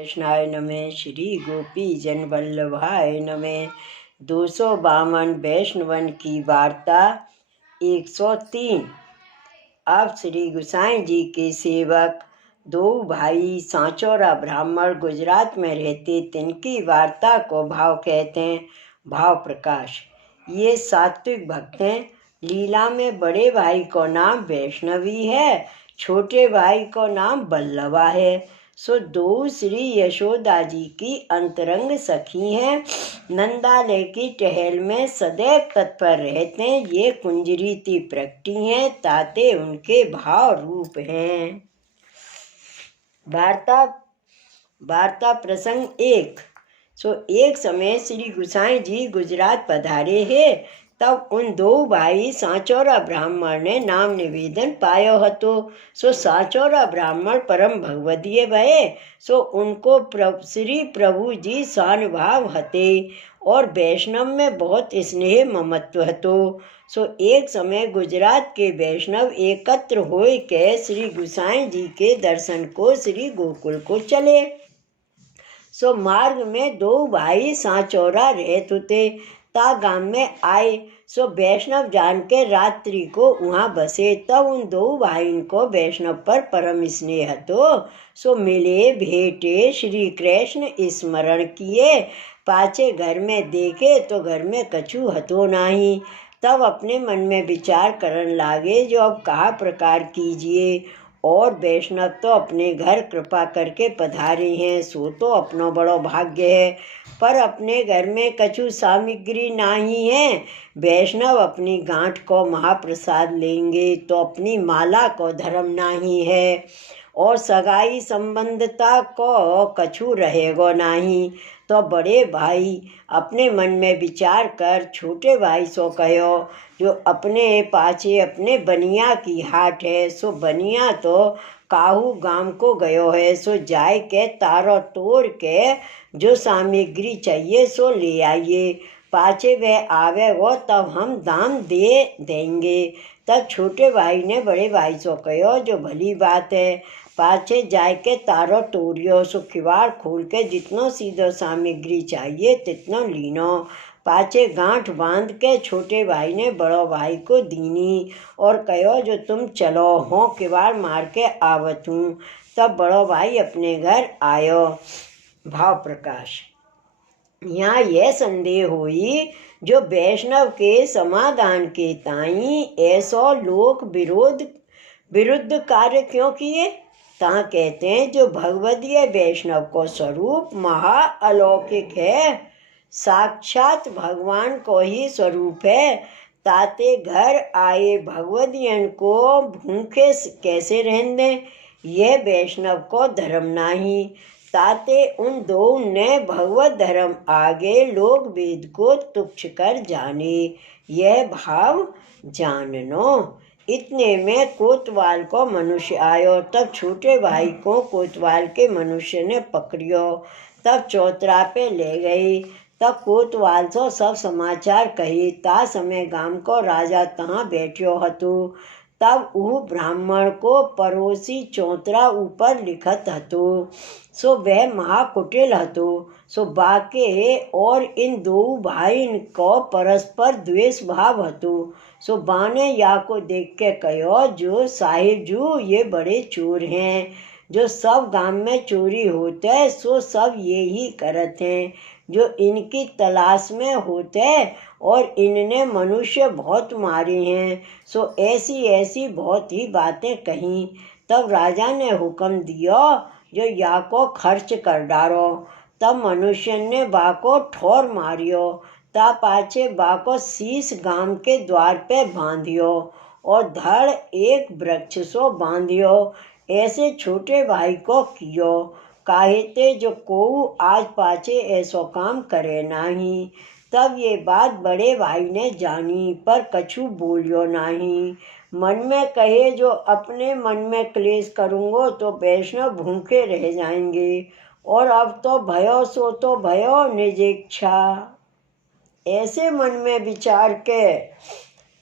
कृष्णाय नमः। श्री गोपी जन वल्लभाय नमः। 252 वैष्णवन की वार्ता 103। अब श्री गुसाई जी के सेवक दो भाई सांचौरा ब्राह्मण गुजरात में रहते, तिनकी वार्ता को भाव कहते हैं। भाव प्रकाश। ये सात्विक भक्त हैं। लीला में बड़े भाई को नाम वैष्णवी है, छोटे भाई को नाम बल्लभा है। सो दो श्री यशोदा जी की अंतरंग सखी हैं। नंदालय की टहल में सदैव तत्पर रहते हैं। ये कुंजरीति प्रकटी हैं, ताते उनके भाव रूप हैं। वार्ता प्रसंग 1। एक समय श्री गुसाई जी गुजरात पधारे हैं। तब उन दो भाई सांचौरा ब्राह्मण ने नाम निवेदन पायो हतो। सांचौरा ब्राह्मण परम भगवदीय भये। उनको श्री प्रभु जी स्वानुभाव हते और वैष्णव में बहुत स्नेह ममत्व हतो। एक समय गुजरात के वैष्णव एकत्र होय के श्री गुसाई जी के दर्शन को श्री गोकुल को चले। मार्ग में दो भाई सांचौरा रहत होते, ता गांव में आए। वैष्णव जान के रात्रि को वहाँ बसे। तब उन दो भाई को वैष्णव पर परम स्नेह तो मिले भेटे, श्री कृष्ण स्मरण किए। पाछे घर में देखे तो घर में कछु हतो नाही। तब अपने मन में विचार करन लागे, जो अब कहा प्रकार कीजिए। और वैष्णव तो अपने घर कृपा करके पधारे हैं, सो तो अपनो बड़ो भाग्य है। पर अपने घर में कछु सामग्री नाही है। वैष्णव अपनी गांठ को महाप्रसाद लेंगे तो अपनी माला को धर्म नाही है, और सगाई संबंधता को कछु रहेगो नहीं। तो बड़े भाई अपने मन में विचार कर छोटे भाई सो कहो, जो अपने पाछे अपने बनिया की हाट है। बनिया तो काहू गांव को गयो है। जाय के तारो तोड़ के जो सामग्री चाहिए सो ले आइए। पाछे वह आवे वो तब हम दाम दे देंगे। तब छोटे भाई ने बड़े भाई सो कहो, जो भली बात है। पाछे जाय के तारो तोड़ियो। किवाड़ खोल के जितनो सीधो सामग्री चाहिए तितनो लीनो। पाछे गांठ बांध के छोटे भाई ने बड़ो भाई को दीनी और कहो, जो तुम चलो हो किवाड़ मार के आवत हूँ। तब बड़ो भाई अपने घर आयो। भाव प्रकाश। यहाँ यह संदेह हुई, जो वैष्णव के समाधान के ताई ऐसो लोक विरुद्ध कार्य क्यों किए। ता कहते हैं, जो भगवदीय वैष्णव को स्वरूप महा अलौकिक है, साक्षात भगवान को ही स्वरूप है। ताते घर आए भगवदियन को भूखे कैसे रहने दें, यह वैष्णव को धर्म नहीं। ताते उन दो ने भगवत धर्म आगे लोग वेद को तुच्छ कर जाने, यह भाव जाननो। इतने में कोतवाल को मनुष्य आयो। तब छोटे भाई को कोतवाल के मनुष्य ने पकड़ियो। तब चौतरा पे ले गई। तब कोतवाल तो सब समाचार कही। ता समय गांव को राजा तहाँ बैठियो हतो। तब वह ब्राह्मण को पड़ोसी चौतरा ऊपर लिखत हतो। वह महाकुटिल हतो। बाके और इन दो भाई को परस्पर द्वेष भाव हतो। बाने या को देख के कहो, जो साहिब जू ये बड़े चोर हैं, जो सब गांव में चोरी होते है। सब ये ही करत हैं, जो इनकी तलाश में होते हैं। और इनने मनुष्य बहुत मारे हैं। ऐसी ऐसी बहुत ही बातें कहीं। तब राजा ने हुक्म दियो, जो या को खर्च कर डारो। तब मनुष्य ने बाको ठोर मारियो। ता पाछे बाको शीश गांव के द्वार पे बांधियो और धड़ एक वृक्ष सो बांधियो। ऐसे छोटे भाई को कियो, काहेते जो को आज पाछे ऐसो काम करे नहीं। तब ये बात बड़े भाई ने जानी, पर कछु बोलियो नहीं। मन में कहे, जो अपने मन में क्लेश करूँगो तो वैष्णव भूखे रह जाएंगे, और अब तो भयो सो तो भयो निज इच्छा। ऐसे मन में विचार के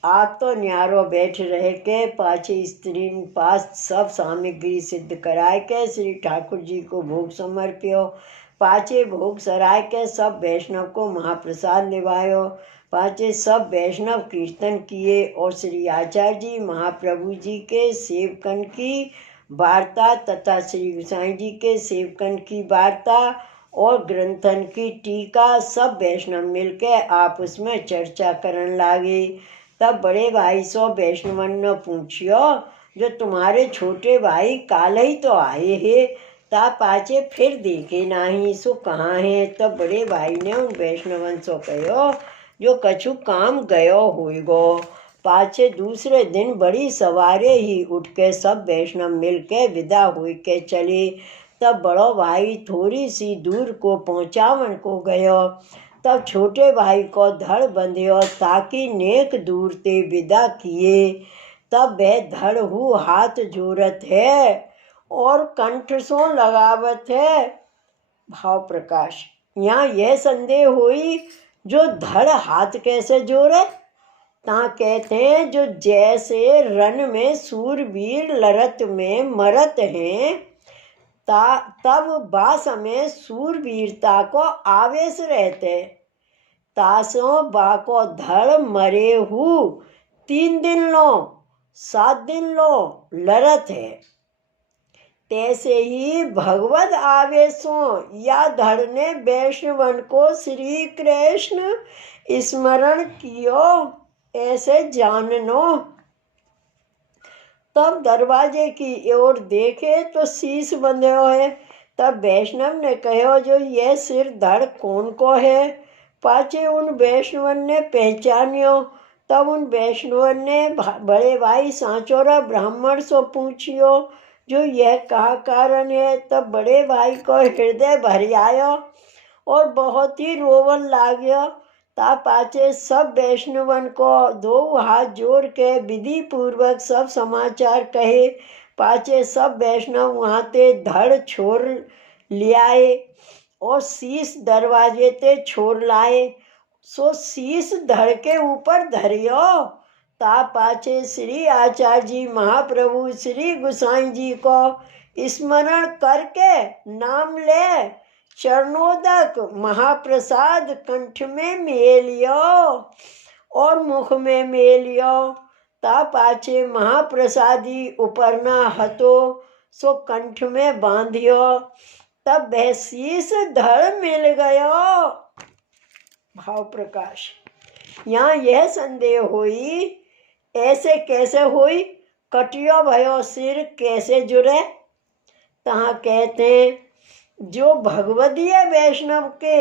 आप तो न्यारो बैठ रहे के पाछे स्त्री पास सब सामग्री सिद्ध कराए के श्री ठाकुर जी को भोग समर्प्यो। पाछे भोग सराय के सब वैष्णव को महाप्रसाद निभायो। पाछे सब वैष्णव कीर्तन किए और श्री आचार्य जी महाप्रभु जी के सेवकन की वार्ता तथा श्री गोसाई जी के सेवकन की वार्ता और ग्रंथन की टीका सब वैष्णव मिलके आपस में चर्चा करन लागे। तब बड़े भाई सो वैष्णवन ने पूछियो, जो तुम्हारे छोटे भाई काल ही तो आए हैं, ता पाचे फिर देखे नहीं, सो कहाँ है। तब बड़े भाई ने उन वैष्णवन सो कहो, जो कछु काम गयो होइगो। पाछे दूसरे दिन बड़ी सवारे ही उठ के सब वैष्णव मिल के विदा हुई के चले। तब बड़ो भाई थोड़ी सी दूर को पहुँचावन को गयो। तब छोटे भाई को धड़ बंध्यो ताकि नेक दूर ते विदा किए। तब वह धड़ हु हाथ जोड़त है और कंठ सो लगावत है। भाव प्रकाश। यहाँ यह संदेह हुई, जो धड़ हाथ कैसे जोड़े? ता कहते हैं, जो जैसे रण में सूरवीर लड़त में मरत हैं, तब बा समय सूरवीरता को आवेश रहते। तासो बा को धड़ मरे हु 3 दिन लो 7 दिन लो लड़त है। तैसे ही भगवत आवेशों या धड़ ने वैष्णवन को श्री कृष्ण स्मरण कियो, ऐसे जाननो। तब दरवाजे की ओर देखे तो शीश बंधे है। तब वैष्णव ने कहो, जो यह सिर धड़ कौन को है? पाछे उन वैष्णवन ने पहचानियो। तब उन वैष्णवन ने बड़े भाई सांचोरा ब्राह्मण सो पूछियो, जो यह कहा कारण है। तब बड़े भाई को हृदय भर आयो और बहुत ही रोवन लाग्यो। ता पाछे सब वैष्णवन को 2 हाथ जोड़ के विधि पूर्वक सब समाचार कहे। पाछे सब वैष्णव वहाँ ते धड़ छोड़ लियाए और शीश दरवाजे ते छोड़ लाए। सो शीश धड़ के ऊपर धरियो। ता पाछे श्री आचार्य जी महाप्रभु श्री गोसाई जी को स्मरण करके नाम ले चरणोदक महाप्रसाद कंठ में मेलियो और मुख में मेलियो। ता पाछे महाप्रसादी ऊपर न हतो, सो कंठ में बांधियो। तब वह शीश धड़ मिल गयो। भाव प्रकाश। यहाँ यह संदेह हुई, ऐसे कैसे हुई? कटियो भयो सिर कैसे जुड़े? तहाँ कहते, जो भगवदीय वैष्णव के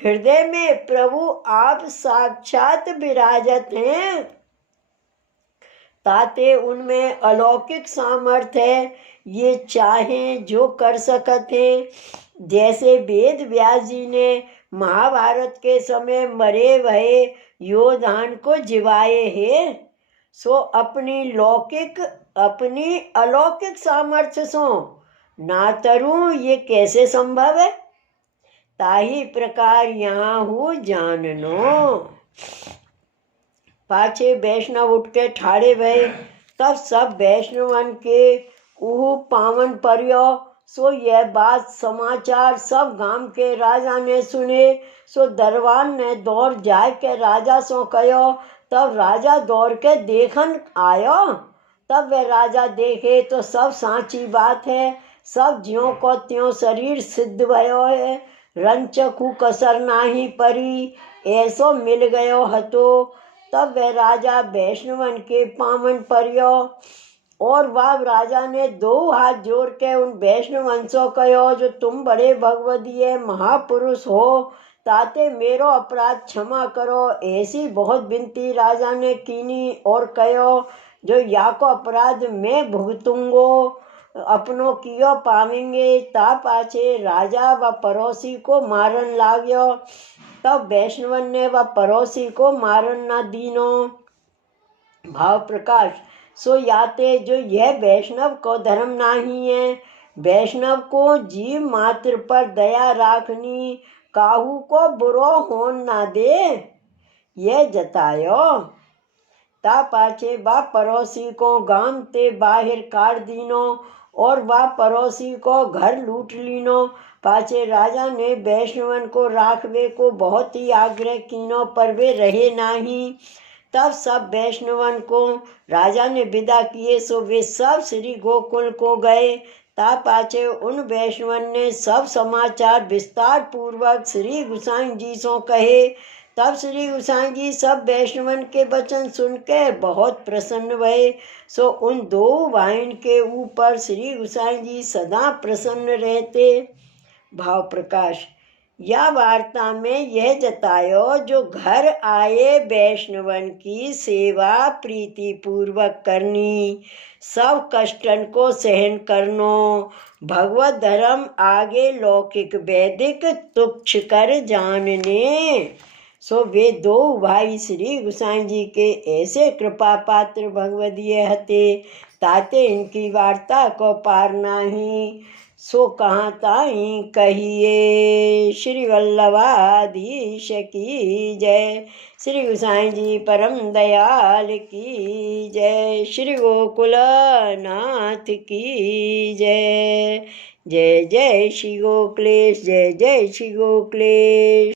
हृदय में प्रभु आप साक्षात विराजत हैं, ताते उनमें अलौकिक सामर्थ्य है। ये चाहें जो कर सकते हैं। जैसे वेद व्यास जी ने महाभारत के समय मरे भये योधान को जिवाए हैं, सो अपनी अलौकिक सामर्थ्य सो ना तरू ये कैसे संभव है? ताही प्रकार यहाँ हूँ जाननो। पाछे वैष्णव उठ के ठाड़े भये। तब सब वैष्णवन के उहु पावन पर्यो। सो यह बात समाचार सब गांव के राजा ने सुने। सो दरबान ने दौड़ जाए के राजा सो कहो। तब राजा दौड़ के देखन आयो। तब वह राजा देखे तो सब साची बात है। सब ज्यों को त्यों शरीर सिद्ध भयो है। रंचकु कसर नाही परी, ऐसो मिल गयो हतो। तब वह राजा वैष्णवन के पावन पर्यो और वह राजा ने 2 हाथ जोड़ के उन वैष्णवंशों कहो, जो तुम बड़े भगवदीय महापुरुष हो, ताते मेरो अपराध क्षमा करो। ऐसी बहुत विनती राजा ने कीनी और कहो, जो या को अपराध मैं भुगतूंगो, अपनों कियो पावेंगे। ता पाछे राजा व पड़ोसी को मारन लाग्यो। तब वैष्णवन ने व पड़ोसी को मारन न दीनो। भाव प्रकाश। सो याते जो यह वैष्णव को धर्म नहीं है। वैष्णव को जीव मात्र पर दया राखनी, काहू को बुरो होन ना दे, यह जतायो। ता पाछे बा पड़ोसी को गाम ते बाहर काट दीनो और बा पड़ोसी को घर लूट लीनो। पाछे राजा ने वैष्णवन को राखवे को बहुत ही आग्रह कीनो पर वे रहे नहीं। तब सब वैष्णवन को राजा ने विदा किए सो वे सब श्री गोकुल को गए। ता पाछे उन वैष्णवन ने सब समाचार विस्तार पूर्वक श्री गुसाई जी सो कहे। तब श्री गुसाई जी सब वैष्णवन के वचन सुनकर बहुत प्रसन्न भये। सो उन दो भाइयों के ऊपर श्री गुसाई जी सदा प्रसन्न रहते। भाव प्रकाश या वार्ता में यह जतायो जो घर आए वैष्णवन की सेवा प्रीति पूर्वक करनी, सब कष्टन को सहन करनो, भगवत धर्म आगे लौकिक वैदिक तुच्छ कर जानने। सो वे दो भाई श्री गुसाई जी के ऐसे कृपा पात्र भगवदीय हते ताते इनकी वार्ता को पार नाही। सो कहाँ ताई कहिए। श्री वल्लभाधीश की जय। श्री गुसाई जी परम दयाल की जय। श्री गोकुल नाथ की जय। जय जय श्री गोकुलेश, जय जय श्री गोकुलेश।